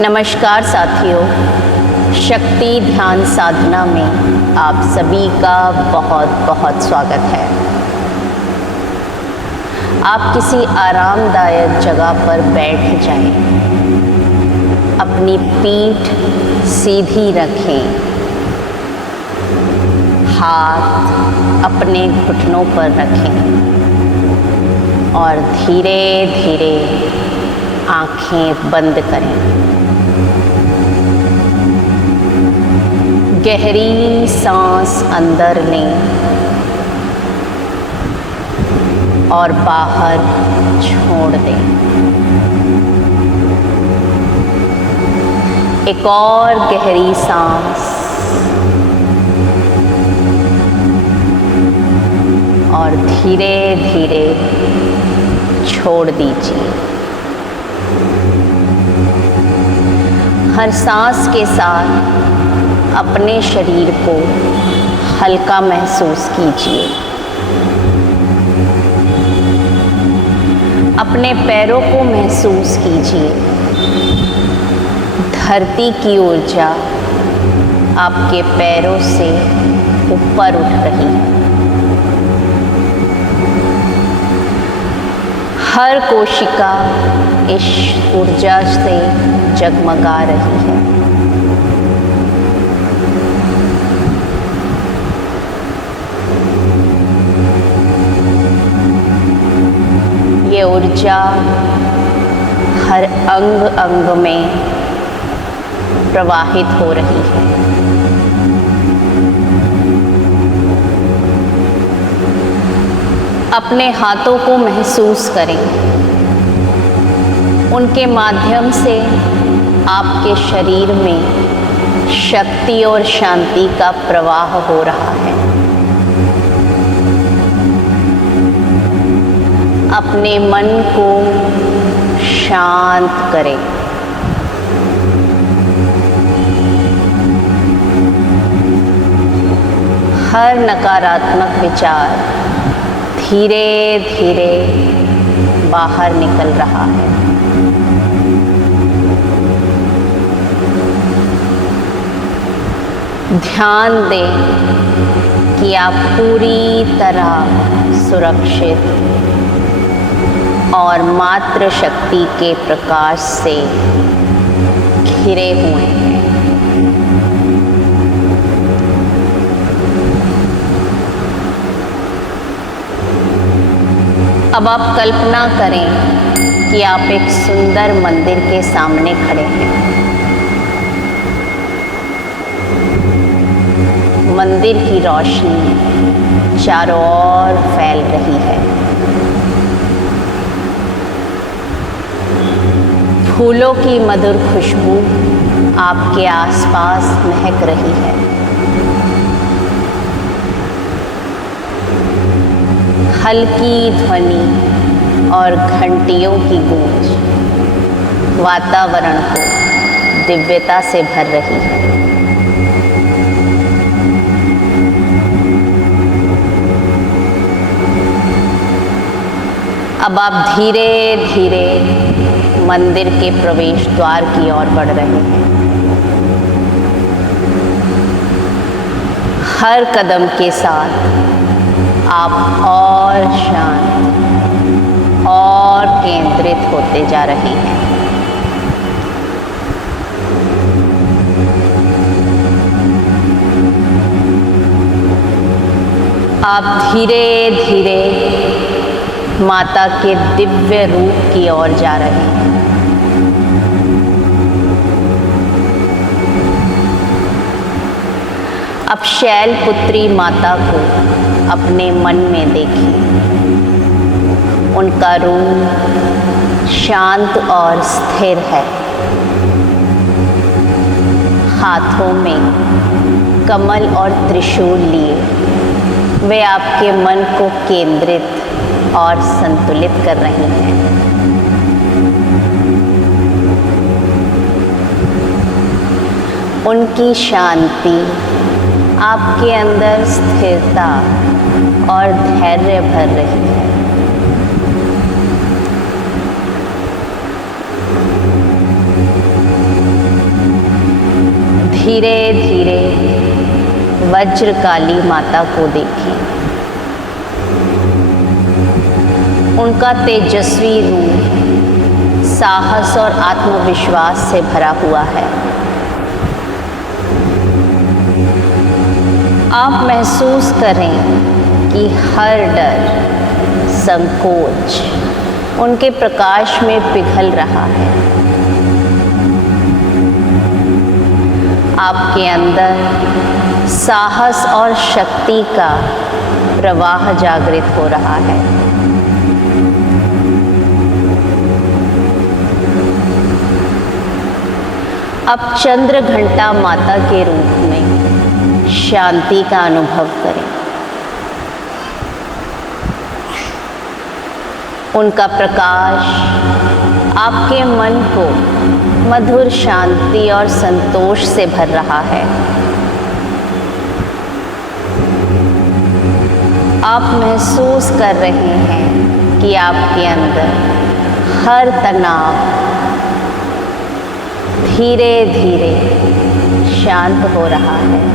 नमस्कार साथियों, शक्ति ध्यान साधना में आप सभी का बहुत बहुत स्वागत है। आप किसी आरामदायक जगह पर बैठ जाएं, अपनी पीठ सीधी रखें, हाथ अपने घुटनों पर रखें और धीरे धीरे आंखें बंद करें। गहरी सांस अंदर लें और बाहर छोड़ दें। एक और गहरी सांस और धीरे धीरे छोड़ दीजिए। हर सांस के साथ अपने शरीर को हल्का महसूस कीजिए। अपने पैरों को महसूस कीजिए। धरती की ऊर्जा आपके पैरों से ऊपर उठ रही है। हर कोशिका इस ऊर्जा से जगमगा रही है। ये ऊर्जा हर अंग अंग में प्रवाहित हो रही है। अपने हाथों को महसूस करें। उनके माध्यम से आपके शरीर में शक्ति और शांति का प्रवाह हो रहा है। अपने मन को शांत करें। हर नकारात्मक विचार धीरे धीरे बाहर निकल रहा है। ध्यान दें कि आप पूरी तरह सुरक्षित और मात्र शक्ति के प्रकाश से घिरे हुए हैं। अब आप कल्पना करें कि आप एक सुंदर मंदिर के सामने खड़े हैं। मंदिर की रोशनी चारों ओर फैल रही है। फूलों की मधुर खुशबू आपके आसपास महक रही है। हल्की ध्वनि और घंटियों की गूंज वातावरण को दिव्यता से भर रही है। अब आप धीरे धीरे मंदिर के प्रवेश द्वार की ओर बढ़ रहे हैं। हर कदम के साथ आप और शांत और केंद्रित होते जा रहे हैं। आप धीरे धीरे माता के दिव्य रूप की ओर जा रहे हैं। अब शैलपुत्री माता को अपने मन में देखें। उनका रूप शांत और स्थिर है। हाथों में कमल और त्रिशूल लिए वे आपके मन को केंद्रित और संतुलित कर रही हैं। उनकी शांति आपके अंदर स्थिरता और धैर्य भर रही है। धीरे धीरे वज्रकाली माता को देखें। उनका तेजस्वी रूप साहस और आत्मविश्वास से भरा हुआ है। आप महसूस करें कि हर डर, संकोच उनके प्रकाश में पिघल रहा है। आपके अंदर साहस और शक्ति का प्रवाह जागृत हो रहा है। अब चंद्र घंटा माता के रूप में शांति का अनुभव करें। उनका प्रकाश आपके मन को मधुर शांति और संतोष से भर रहा है। आप महसूस कर रहे हैं कि आपके अंदर हर तनाव धीरे धीरे शांत हो रहा है।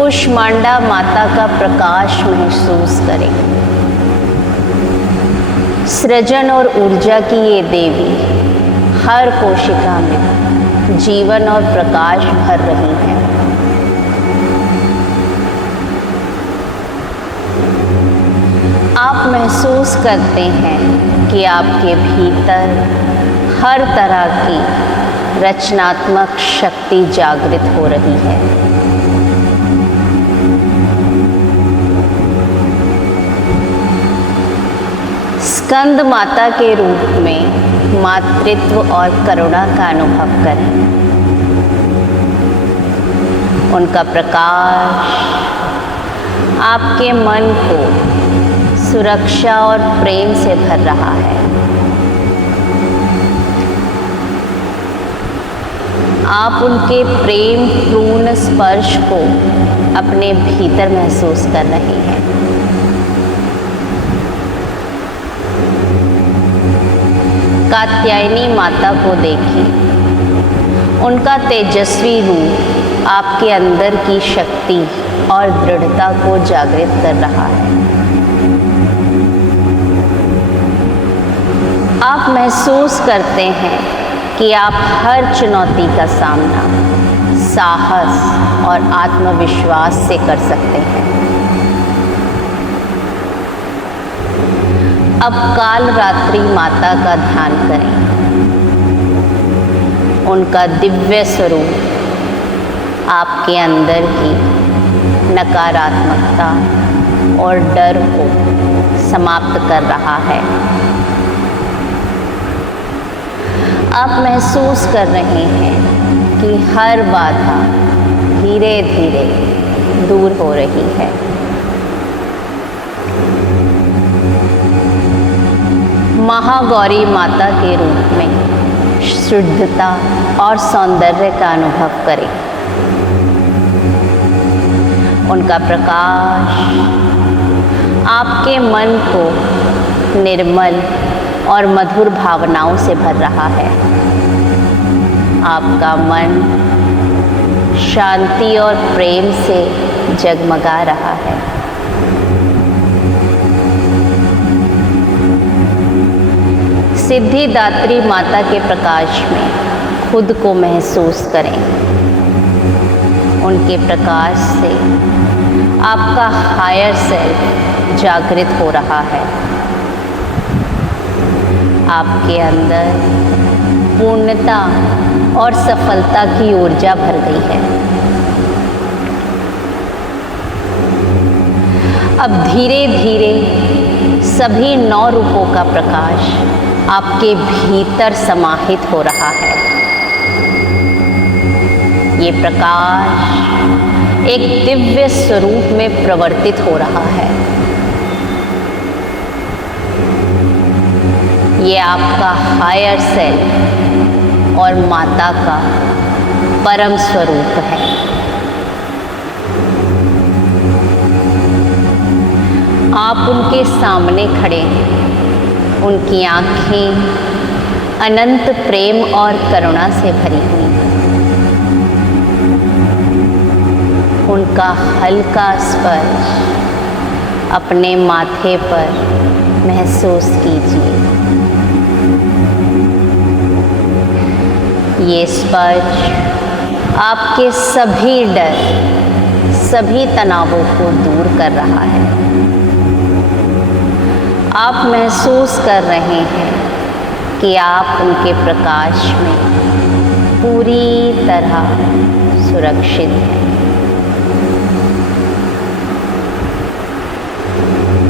कुष्मांडा माता का प्रकाश महसूस करें। सृजन और ऊर्जा की ये देवी हर कोशिका में जीवन और प्रकाश भर रही है। आप महसूस करते हैं कि आपके भीतर हर तरह की रचनात्मक शक्ति जागृत हो रही है। स्कंद माता के रूप में मातृत्व और करुणा का अनुभव करें। उनका प्रकाश आपके मन को सुरक्षा और प्रेम से भर रहा है। आप उनके प्रेम पूर्ण स्पर्श को अपने भीतर महसूस कर रहे हैं। कात्यायनी माता को देखिए। उनका तेजस्वी रूप आपके अंदर की शक्ति और दृढ़ता को जागृत कर रहा है। आप महसूस करते हैं कि आप हर चुनौती का सामना साहस और आत्मविश्वास से कर सकते हैं। अब काल रात्रि माता का ध्यान करें। उनका दिव्य स्वरूप आपके अंदर की नकारात्मकता और डर को समाप्त कर रहा है। आप महसूस कर रहे हैं कि हर बाधा धीरे धीरे दूर हो रही है। महागौरी माता के रूप में शुद्धता और सौंदर्य का अनुभव करें। उनका प्रकाश आपके मन को निर्मल और मधुर भावनाओं से भर रहा है। आपका मन शांति और प्रेम से जगमगा रहा है। सिद्धिदात्री माता के प्रकाश में खुद को महसूस करें। उनके प्रकाश से आपका हायर सेल्फ जागृत हो रहा है। आपके अंदर पूर्णता और सफलता की ऊर्जा भर गई है। अब धीरे धीरे सभी 9 रूपों का प्रकाश आपके भीतर समाहित हो रहा है। ये प्रकाश एक दिव्य स्वरूप में प्रवर्तित हो रहा है। ये आपका हायर सेल्फ और माता का परम स्वरूप है। आप उनके सामने खड़े हैं उनकी आँखें अनंत प्रेम और करुणा से भरी हुई हैं। उनका हल्का स्पर्श अपने माथे पर महसूस कीजिए। ये स्पर्श आपके सभी डर, सभी तनावों को दूर कर रहा है। आप महसूस कर रहे हैं कि आप उनके प्रकाश में पूरी तरह सुरक्षित हैं।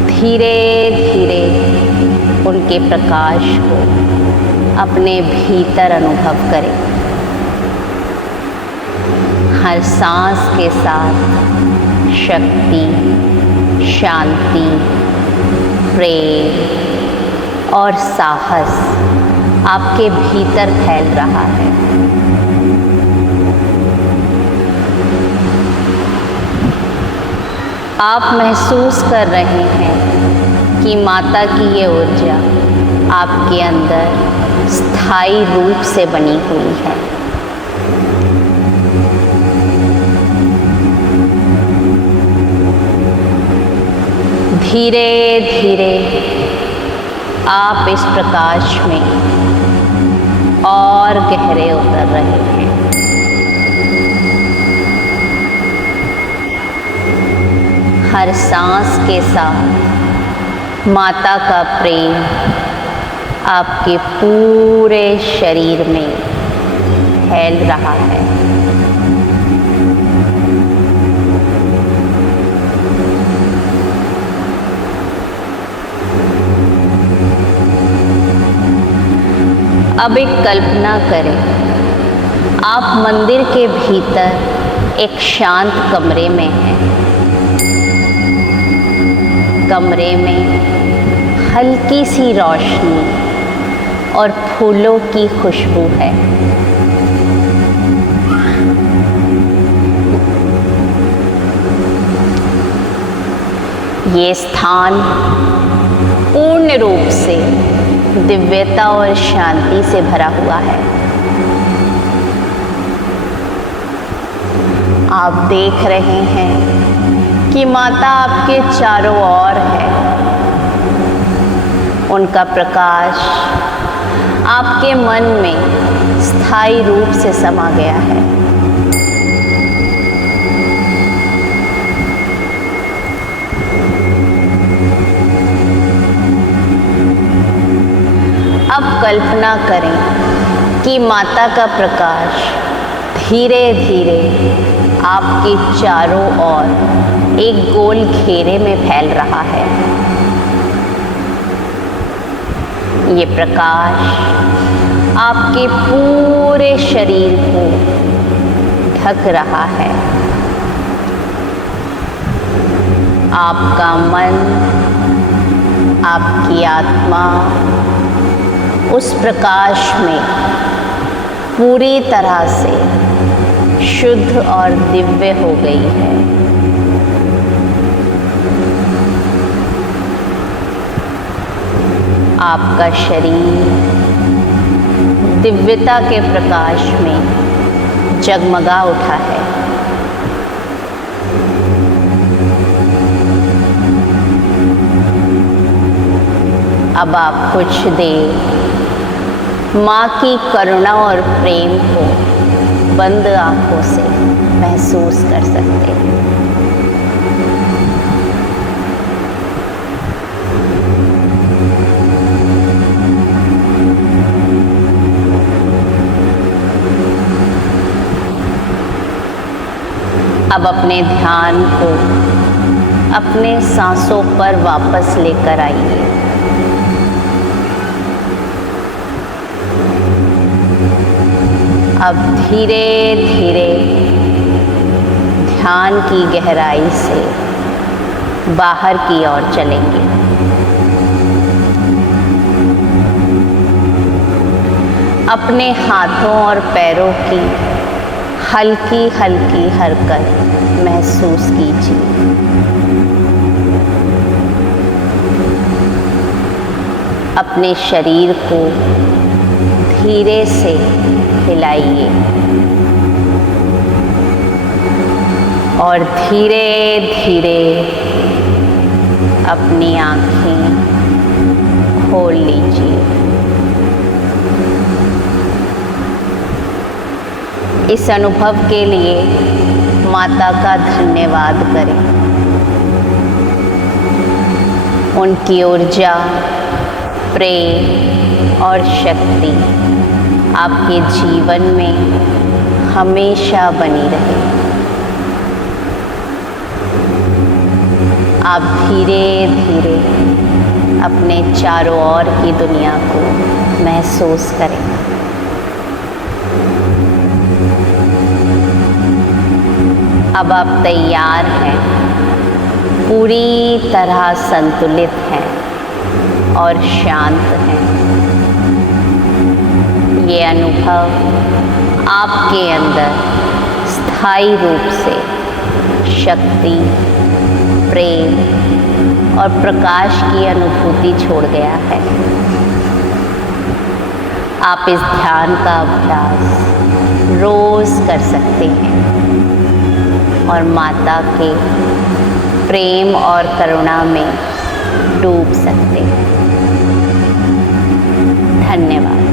धीरे धीरे उनके प्रकाश को अपने भीतर अनुभव करें। हर सांस के साथ शक्ति, शांति, प्रेम और साहस आपके भीतर फैल रहा है। आप महसूस कर रहे हैं कि माता की ये ऊर्जा आपके अंदर स्थायी रूप से बनी हुई है। धीरे धीरे आप इस प्रकाश में और गहरे उतर रहे हैं। हर सांस के साथ माता का प्रेम आपके पूरे शरीर में फैल रहा है। अब एक कल्पना करें, आप मंदिर के भीतर एक शांत कमरे में हैं। कमरे में हल्की सी रोशनी और फूलों की खुशबू है। ये स्थान पूर्ण रूप से दिव्यता और शांति से भरा हुआ है। आप देख रहे हैं कि माता आपके चारों ओर है। उनका प्रकाश आपके मन में स्थायी रूप से समा गया है। अब कल्पना करें कि माता का प्रकाश धीरे धीरे आपके चारों ओर एक गोल घेरे में फैल रहा है। ये प्रकाश आपके पूरे शरीर को ढक रहा है। आपका मन, आपकी आत्मा उस प्रकाश में पूरी तरह से शुद्ध और दिव्य हो गई है। आपका शरीर दिव्यता के प्रकाश में जगमगा उठा है। अब आप कुछ देर माँ की करुणा और प्रेम को बंद आंखों से महसूस कर सकते हैं। अब अपने ध्यान को अपने सांसों पर वापस लेकर आइए। अब धीरे धीरे ध्यान की गहराई से बाहर की ओर चलेंगे। अपने हाथों और पैरों की हल्की हल्की हरकत महसूस कीजिए। अपने शरीर को धीरे से हिलाइए और धीरे धीरे अपनी आँखें खोल लीजिए। इस अनुभव के लिए माता का धन्यवाद करें। उनकी ऊर्जा, प्रेम और शक्ति आपके जीवन में हमेशा बनी रहे। आप धीरे धीरे अपने चारों ओर की दुनिया को महसूस करें। अब आप तैयार हैं, पूरी तरह संतुलित हैं और शांत हैं। ये अनुभव आपके अंदर स्थायी रूप से शक्ति, प्रेम और प्रकाश की अनुभूति छोड़ गया है। आप इस ध्यान का अभ्यास रोज कर सकते हैं और माता के प्रेम और करुणा में डूब सकते हैं। धन्यवाद।